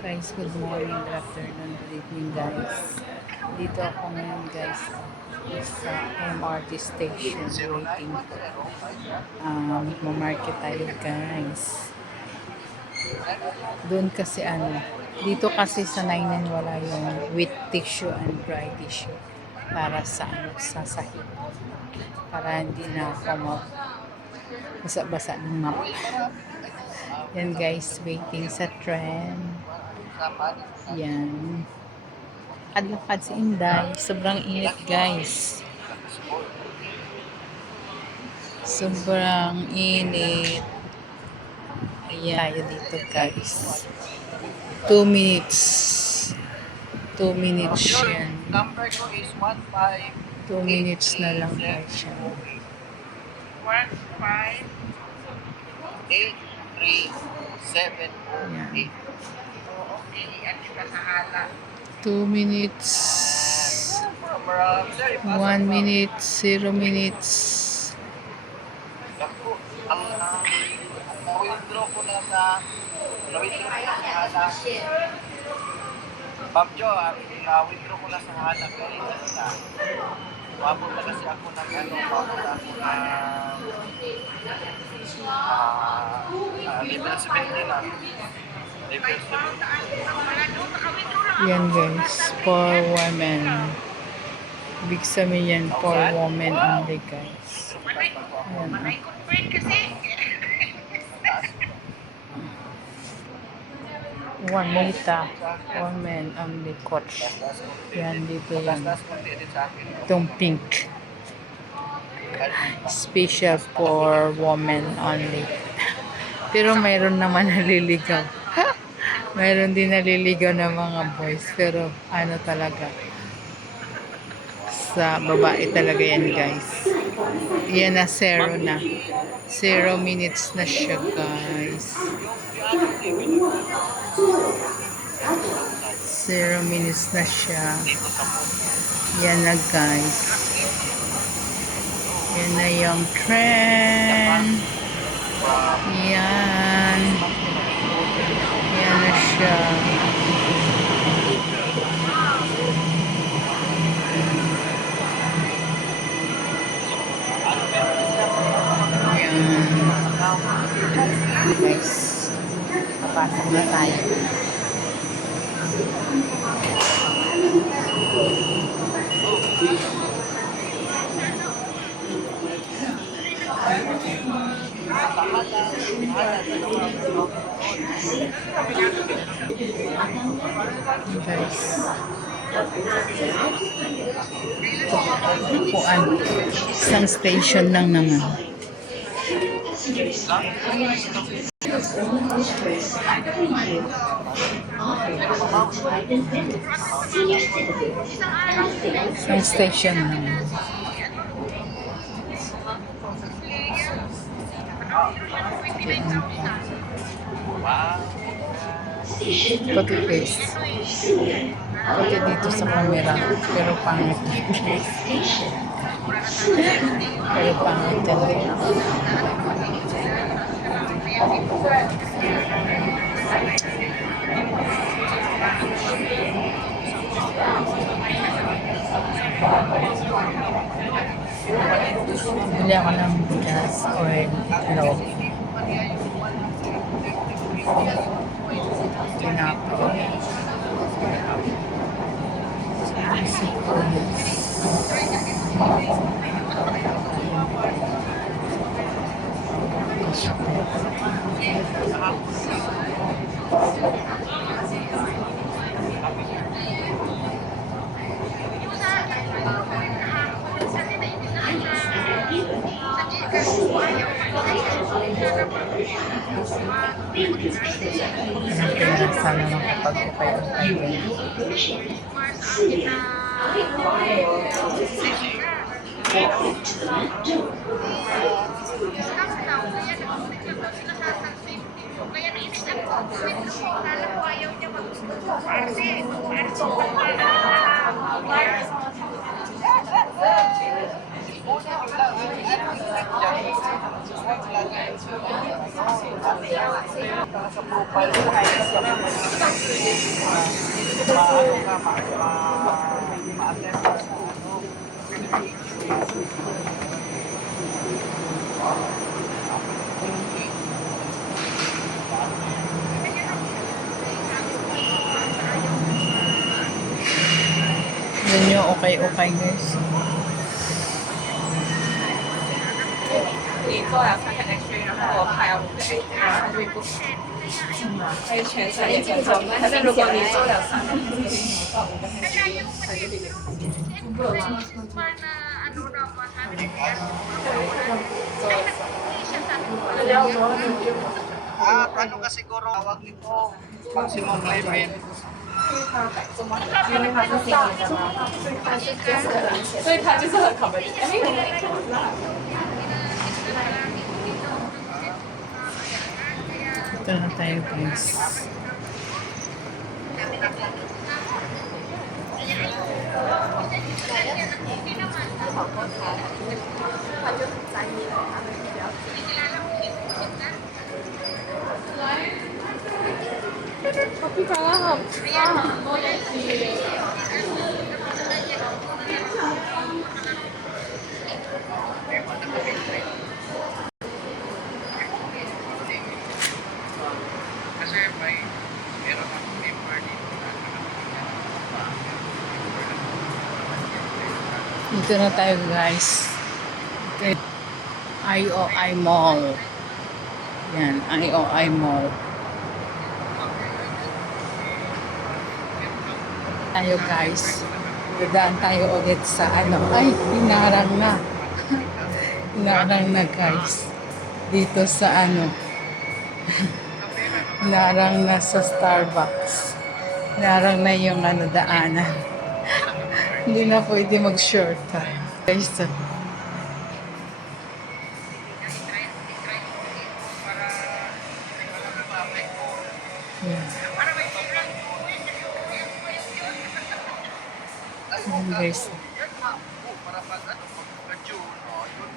Guys, good morning, good afternoon, good evening guys. Dito ako ngayon guys sa MRT station waiting. Mamarket tayo guys. Doon kasi dito kasi sa 9 wala yung wet tissue and dry tissue para sa sa sahig. Para hindi na ako basa-basa ng map. Yan guys, waiting sa trend. Yan. Lakad-lakad si Inday. Sobrang init guys. Sobrang init. Ayan tayo dito guys. 2 minutes. 2 minutes yan. 2 minutes na lang guys siya. 1, 5, 8, 3, 7, 8. Okay, ano ka sa hala? 2 minutes. 1 minute, 0 minutes. Ang withdraw ko na sa hala. Ma'am Jo, withdraw ko na sa hala kanina. Wapon na kasi ako ng level 70 na. Level 70. Yan guys, for women. Big sabihin yan, for women only guys. Ayan. Juanita, women only coach. Yan, dito yan. Itong pink. Special for women only. Pero mayroon naman naliligaw. Mayroon din naliligaw na mga boys. Pero ano talaga. Sa babae talaga yan guys. Yan na 0 na. 0 minutes na siya guys. 0 minutes na siya. Yan na guys. Yan na yung trend. Yan. Yan na siya. Yan. Guys. Papasok na tayo. Guys, upuan, isang station lang naman. Isang station lang. Pati face. Pati dito sa camera. Pero pangit. Pero pangit talaga. Bili ako ng bigas, oil, log. Tinapay. Sana makapag-upay ang tayo. Sa profile ko, ano ka, ma-attend ka sa ano. Yun yung okay-okay guys. 你做两三天 X-ray，然后拍我们的 X，然后它就会不好。还有全身也很重，但是如果你做两三天，到5个星期，它就会有。 Ano ka siguro, tawag nito, maximum limit. 因为它是新的嘛，所以它就是很 competitive。Ito na tayo guys. Kasi meron akong paper dito na Dito na tayo guys. Okay. IOI Mall. Yan, IOI Mall. Tayo guys. Dadaan tayo ulit sa ano. Ay, hinarang na. Hinarang na guys. Dito sa ano. Hinarang na sa Starbucks. Hinarang na yung ano, daanan. Hindi na pwede mag-shortcut. Guys, yeah. Ayan, guys. para pag ano, pagka-June,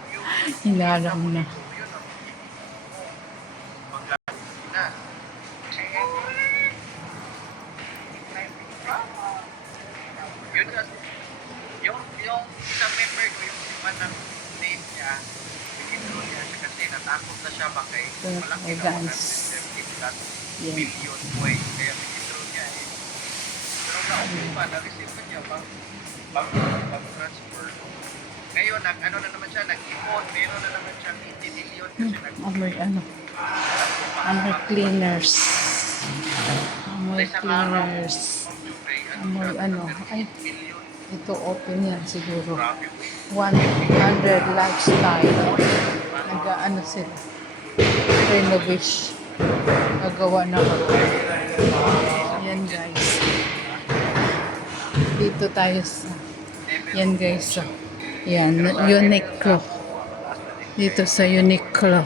yun, Hinarang na. na. Yun kasi, yung isang member ko, yung iba ng name niya, pinitro niya siya kasi natakot na siya baka malaki na guys. 170 plus Yeah. million way. Kaya pinitro niya eh. Pero na-okay pa, na-receive pa niya pag-transfer. Ngayon, ano na naman siya, nag-ipon, meron na naman siya 80 million kasi Amoy ano. Amoy cleaners. Amoy cleaners. Amoy ano. Ay, ito open yan siguro. 100 lifestyle. Nag-ano sila. Renovation. Nagawa na ako. Yan guys. Dito tayo sa yan guys. Yan, Uniqlo. Dito sa Uniqlo.